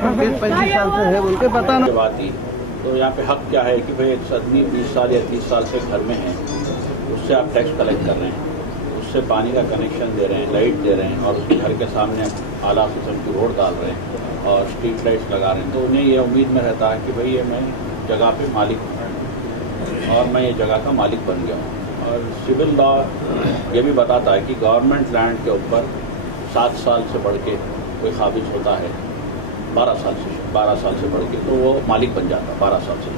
20-25 साल से है, उनके पता ना बात ही तो यहाँ पे हक क्या है कि भाई एक आदमी 20 साल या 30 साल से घर में है, उससे आप टैक्स कलेक्ट कर रहे हैं, उससे पानी का कनेक्शन दे रहे हैं, लाइट दे रहे हैं, और उसके घर के सामने आला किस्म की रोड डाल रहे हैं और स्ट्रीट लाइट्स लगा रहे हैं, तो उन्हें ये उम्मीद में रहता है कि भाई ये मैं जगह पे मालिक हूँ और मैं ये जगह का मालिक बन गया हूँ। और सिविल लॉ ये भी बताता है कि गवर्नमेंट लैंड के ऊपर 7 साल से बढ़ के कोई काबिज होता है, 12 साल से बढ़ के तो वो मालिक बन जाता है 12 साल से।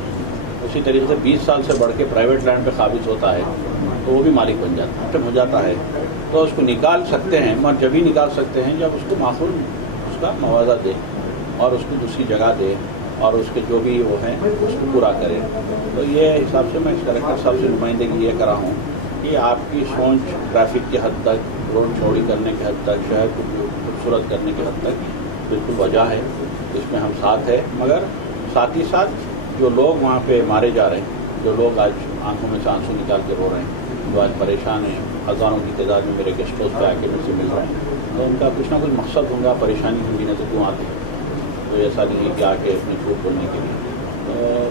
उसी तरीके से 20 साल से बढ़ के प्राइवेट लैंड पे काबिज होता है तो वो भी मालिक बन जाता है, हो जाता है। तो उसको निकाल सकते हैं, मगर जब ही निकाल सकते हैं जब उसको माकूल उसका मुआवजा दे और उसको दूसरी जगह दे और उसके जो भी वो हैं उसको पूरा करें। तो ये हिसाब से मैं इस कलेक्टर साहब से नुमाइंदगी ये करा हूँ कि आपकी सोच ट्रैफिक की हद तक, रोड चौड़ी करने की हद तक, शहर को खूबसूरत करने की हद तक बिल्कुल वजह है, इसमें हम साथ है। मगर साथ ही साथ जो लोग वहाँ पे मारे जा रहे हैं, जो लोग आज आंखों में से आंसू निकाल के रो रहे हैं, जो आज परेशान हैं, हज़ारों की तादाद में मेरे गेस्ट हाउस पे आके मुझसे मिल रहे हैं, तो उनका कुछ ना कुछ मकसद होगा, परेशानी होगी, न तो क्यों आते हैं। तो ऐसा नहीं है कि आके अपने झूठ बोलने के लिए।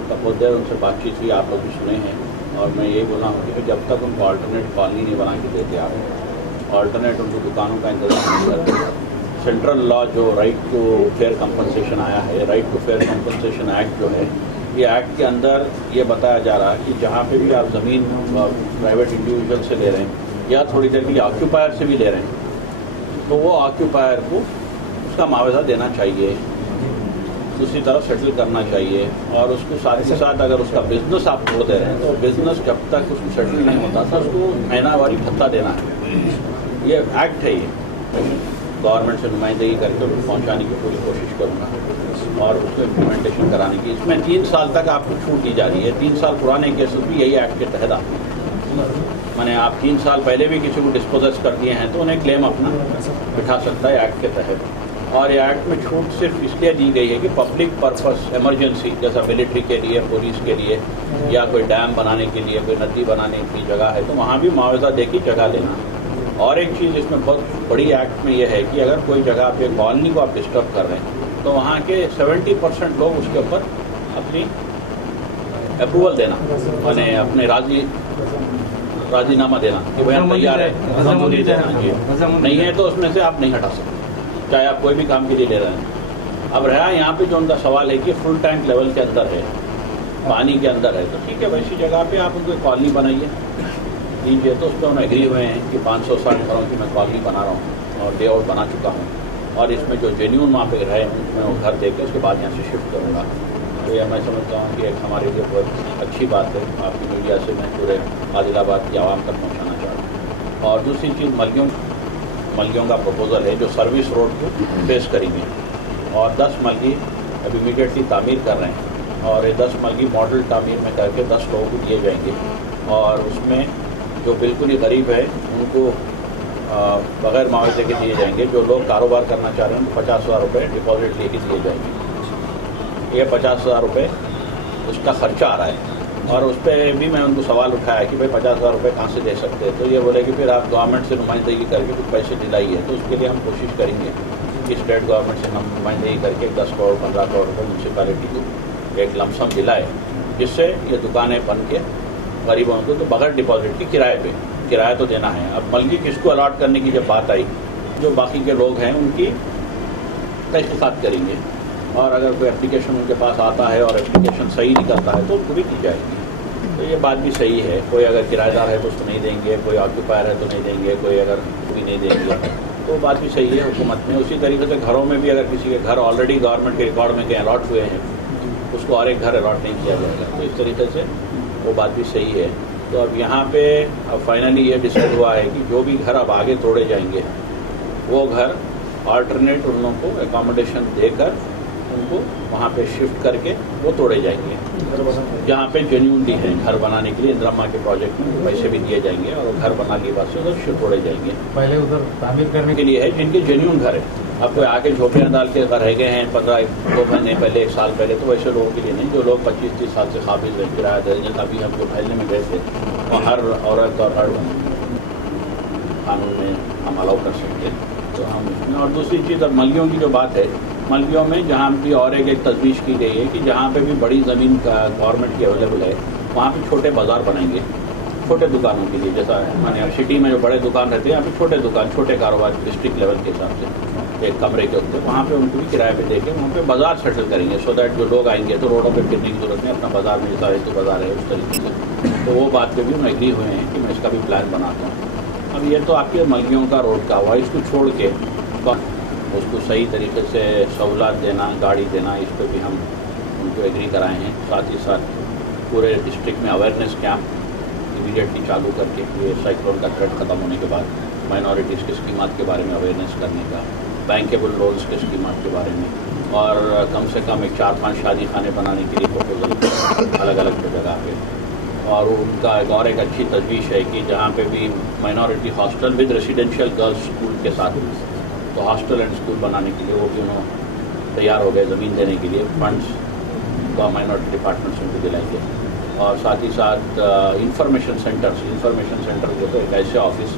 तो बहुत देर उनसे बातचीत हुई, आप लोग भी सुने हैं, और मैं यही बोला हूँ कि जब तक उनको अल्टरनेट कॉलोनी नहीं बना के देते आप, अल्टरनेट उनको दुकानों का इंतजाम नहीं करते। सेंट्रल लॉ जो राइट टू फेयर कंपनसेशन आया है, right to fair compensation act जो है, ये एक्ट के अंदर ये बताया जा रहा है कि जहाँ पे भी आप ज़मीन प्राइवेट इंडिविजुअल से ले रहे हैं या थोड़ी देर के लिए ऑक्यूपायर से भी ले रहे हैं, तो वो ऑक्यूपायर को उसका मुआवजा देना चाहिए, दूसरी तरफ सेटल करना चाहिए, और उसको साथ ही साथ अगर उसका बिजनेस आप छोड़ दे रहे हैं तो बिजनेस जब तक उसको सेटल नहीं होता था उसको महीनावारी भत्ता देना है। ये एक्ट है, ये गवर्नमेंट से नुमाइंदगी करके उसको पहुँचाने की पूरी कोशिश करूँगा और उसको इम्प्लीमेंटेशन कराने की। इसमें 3 साल तक आपको छूट दी जा रही है। 3 साल पुराने केसेस भी यही एक्ट के तहत आते हैं। मैंने आप 3 साल पहले भी किसी को डिस्पोजेस कर दिए हैं तो उन्हें क्लेम अपना बिठा सकता है एक्ट के तहत। और ये एक्ट में छूट सिर्फ इसलिए दी गई है कि पब्लिक पर्पस इमरजेंसी, जैसा मिलिट्री के लिए, पुलिस के लिए, या कोई डैम बनाने के लिए, कोई नदी बनाने की जगह है तो वहाँ भी मुआवजा दे के जगह लेना। और एक चीज़ इसमें बहुत बड़ी एक्ट में यह है कि अगर कोई जगह पे कॉलोनी को आप डिस्टर्ब कर रहे हैं तो वहाँ के 70% लोग उसके ऊपर अपनी अप्रूवल देना, यानी अपने राजीनामा देना कि भाई हम तैयार है, मंजूरी देना जी, नहीं है तो उसमें से आप नहीं हटा सकते, चाहे आप कोई भी काम के लिए ले रहे हैं। अब रहा यहाँ पे जो उनका सवाल है कि फुल टैंक लेवल के अंदर है, पानी के अंदर है, तो ठीक है, वैसी जगह पे आप उनको कॉलोनी बनाइए दीजिए। तो उस पर उन्हें एग्री हुए हैं कि 560 घरों की मैं कॉलोनी बना रहा हूँ और लेआउट बना चुका हूँ, और इसमें जो जेन्यून वहाँ पे रहे उसमें वो घर देकर उसके बाद यहाँ से शिफ्ट करूँगा। तो यह मैं समझता हूँ कि एक हमारे लिए बहुत अच्छी बात है, आपकी मीडिया से मैं पूरे आदिलाबाद की आवाम तक पहुँचाना चाहता हूँ। और दूसरी चीज़ मलगियों का प्रपोजल है जो सर्विस रोड को फेस करेंगे, और 10 मलगी अब इमीडिएटली तामीर कर रहे हैं, और ये 10 मलगी मॉडल तामीर में करके 10 लोगों को दिए जाएंगे, और उसमें जो बिल्कुल ही गरीब है उनको बगैर मुआवजे के दिए जाएंगे। जो लोग कारोबार करना चाह रहे हैं उनको 50,000 रुपये डिपॉजिट लेके दिए जाएंगे। ये 50,000 रुपये उसका खर्चा आ रहा है, और उस पर भी मैं उनको सवाल उठाया कि भाई 50,000 रुपये कहाँ से दे सकते हैं, तो ये बोले कि फिर आप गवर्नमेंट से नुमाइंदगी करके कुछ पैसे दिलाइए। तो उसके लिए हम कोशिश करेंगे कि स्टेट गवर्नमेंट से हम नुमाइंदगी करके 10 करोड़ 15 करोड़ रुपये म्यूनसिपैलिटी को एक लमसम दिलाए, जिससे ये दुकानें बन के गरीबों को तो बगैर डिपॉजिट की किराया तो देना है। अब मलगी किसको अलॉट करने की जब बात आई, जो बाकी के लोग हैं उनकी तहकीकात करेंगे, और अगर कोई एप्लीकेशन उनके पास आता है और एप्लीकेशन सही निकलता है तो पूरी की जाएगी। तो ये बात भी सही है, कोई अगर किराएदार है तो उसको नहीं देंगे, कोई ऑक्यूपायर है तो नहीं देंगे, कोई अगर भी नहीं देंगे, तो बात भी सही है हुकूमत में। उसी तरीके से घरों में भी अगर किसी के घर ऑलरेडी गवर्नमेंट के रिकॉर्ड में कहीं अलॉट हुए हैं उसको और एक घर अलॉट नहीं किया जाएगा, तो इस तरीके से वो बात भी सही है। तो अब यहाँ पे अब फाइनली ये डिसाइड हुआ है कि जो भी घर अब आगे तोड़े जाएंगे वो घर अल्टरनेट उन लोगों को एकोमोडेशन देकर उनको वहाँ पे शिफ्ट करके वो तोड़े जाएंगे, जहाँ पे जेन्यूनली है घर बनाने के लिए। इंदिरा के प्रोजेक्ट में पैसे भी दिए जाएंगे और घर बनाने के बाद से उधर शिफ्ट तोड़े जाएंगे। पहले उधर तामीर करने के लिए है जिनके जेन्यून घर है। अब कोई आके झोपड़ियाँ डाल के रह गए हैं 15 महीने पहले, 1 साल पहले, तो वैसे लोगों के लिए नहीं। जो लोग 25-30 साल से काबिज है, किराया दे, जिनका अभी हम जो फैलने में गए थे, और हर औरत और हर कानून में हम अलाउ कर सकते हैं। तो हम, और दूसरी चीज़ अब मलगियों की जो बात है, मलकियों में जहाँ भी और एक तजवीज़ की गई है कि जहाँ पे भी बड़ी ज़मीन का गवर्नमेंट की अवेलेबल है वहाँ पे छोटे बाज़ार बनाएंगे छोटे दुकानों के लिए। जैसा माने सिटी में जो बड़े दुकान रहते हैं यहाँ पे छोटे दुकान छोटे कारोबार डिस्ट्रिक्ट लेवल के हिसाब से एक कमरे के ऊपर वहाँ पे उनको भी किराए पे देके वहाँ पे बाज़ार सेटल करेंगे सो दैट जो लोग आएंगे तो रोडों पे फिरने की जरूरत नहीं, अपना बाज़ार में जैसा तो बाज़ार है उस तरीके से। तो वो बात पे भी हम एग्री हुए हैं कि मैं इसका भी प्लान बनाता हूँ। अब ये तो आपके मलकियों का रोड का हुआ, इसको छोड़ के उसको सही तरीके से सहूलत देना गाड़ी देना इस पर भी हम उनको एग्री कराए हैं। साथ ही साथ पूरे डिस्ट्रिक्ट में अवेयरनेस कैंप इमीडिएटली चालू करके ये साइक्लोन का थ्रेट ख़त्म होने के बाद माइनॉरिटीज़ के स्कीमात के बारे में अवेयरनेस करने का, बैंकेबल लोन्स के स्कीमात के बारे में, और कम से कम एक 4-5 शादी खाने बनाने के लिए प्रपोजल अलग अलग जगह पे। और उनका और एक अच्छी तजवीज़ है कि जहाँ पे भी minority hostel with residential girls school के साथ तो हॉस्टल एंड स्कूल बनाने के लिए वो भी उन्होंने तैयार हो गए ज़मीन देने के लिए। फंड्स का माइनॉरिटी डिपार्टमेंट से उनको दिलाएंगे। और साथ ही साथ इंफॉर्मेशन सेंटर जो तो एक ऐसे ऑफिस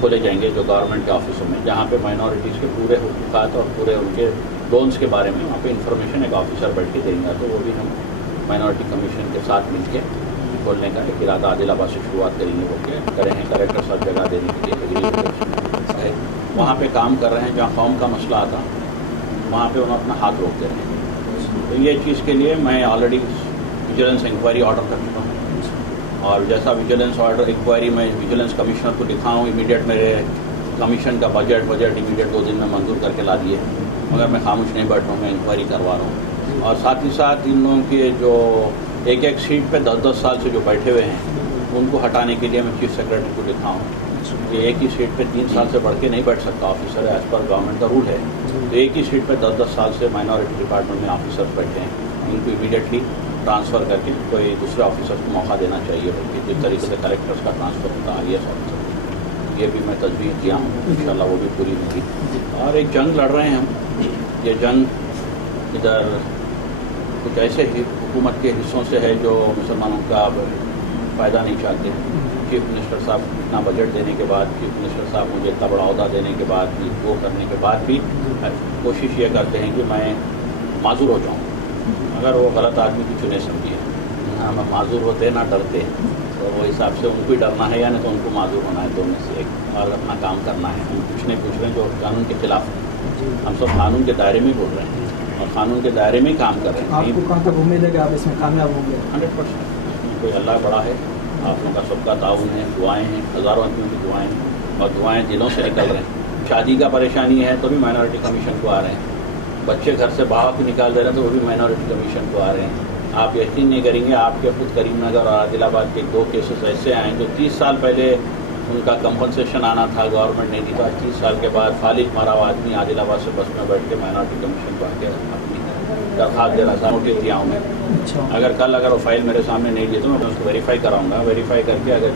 खोले जाएंगे जो गवर्नमेंट के ऑफिसों में जहाँ पे माइनॉरिटीज़ के पूरे हुकूक़ात और पूरे उनके लोन्स के बारे में वहाँ पे इंफॉर्मेशन एक ऑफिसर बैठ के देंगे। तो वो भी हम माइनॉरिटी कमीशन के साथ मिलकर खोलने का एक इरादा आदिलाबाद से शुरुआत करेंगे बोल के करें हैं। कलेक्टर साहब जगह देने के लिए वहाँ पे काम कर रहे हैं। जहाँ फॉर्म का मसला आता वहाँ पे उन्होंने अपना हाथ रोक दे रहे हैं। तो ये चीज़ के लिए मैं ऑलरेडी विजिलेंस इंक्वायरी ऑर्डर कर चुका हूँ और जैसा विजिलेंस ऑर्डर इंक्वायरी में विजिलेंस कमिश्नर को लिखा हूँ इमीडिएट मेरे कमीशन का बजट इमीडिएट 2 दिन में मंजूर करके ला दिए। मगर मैं खामोश नहीं बैठ रहा हूँ, मैं इंक्वायरी करवा रहा हूँ। और साथ ही साथ इन लोगों के जो एक सीट पे 10-10 साल से जो बैठे हुए हैं उनको हटाने के लिए मैं चीफ सेक्रेटरी को लिखा हूँ कि एक ही सीट पे 3 साल से बढ़ के नहीं बैठ सकता ऑफिसर, एज पर गवर्नमेंट का रूल है। तो एक ही सीट पे 10-10 साल से माइनॉरिटी डिपार्टमेंट में ऑफिसर्स बैठे हैं, उनको इमीडिएटली ट्रांसफ़र करके कोई दूसरे ऑफिसर्स को मौका देना चाहिए। बल्कि जिस तरीके से कलेक्टर्स का ट्रांसफ़र होता है IAS ऑफिसर, ये भी मैं तजवीज़ किया हूँ, इंशाल्लाह वो भी पूरी होगी। और एक जंग लड़ रहे हैं हम। ये जंग इधर कुछ ऐसे ही हुकूमत के हिस्सों से है जो मुसलमानों का फ़ायदा नहीं चाहते। चीफ मिनिस्टर साहब इतना बजट देने के बाद, चीफ मिनिस्टर साहब मुझे इतना बड़ा अहदा देने के बाद भी, वो करने के बाद भी कोशिश ये करते हैं कि मैं माजूर हो जाऊँ। अगर वो गलत आदमी की चुने समझिए, हम माजूर होते ना डरते, तो वो हिसाब से उनको ही डरना है या नहीं तो उनको माजूर होना है, दोनों से एक और अपना काम करना है। हम कुछ नहीं पूछ रहे हैं जो कानून के खिलाफ, हम सब कानून के दायरे में बोल रहे हैं और कानून के दायरे में काम कर रहे हैं। आपको कहाँ तक उम्मीद है कि आप इसमें कामयाब होंगे? 100%। कोई अल्लाह बड़ा है, आप लोगों का सबका ताउन है, दुआएं हैं, हज़ारों आदमियों की दुआएं हैं और दुआएं दिलों से निकल रहे हैं। शादी का परेशानी है तो भी माइनॉरिटी कमीशन को आ रहे हैं, बच्चे घर से बाहर को निकाल दे रहे हैं तो वो भी माइनॉरिटी कमीशन को आ रहे हैं। आप यकीन नहीं करेंगे, आपके खुद करीमनगर और आदिलाबाद के 2 केसेस ऐसे आए जो 30 साल पहले उनका कंपनसेशन आना था, गवर्नमेंट नहीं दी था। 30 साल के बाद फालिज मारा हुआ आदमी आदिलाबाद से बस में बैठ के माइनॉरिटी कमीशन को आके अपनी दरखास्त दे रहा था, नोटिस दिया हूँ मैं। अगर कल वो फाइल मेरे सामने नहीं दी तो मैं उसको वेरीफाई कराऊंगा, वेरीफाई करके अगर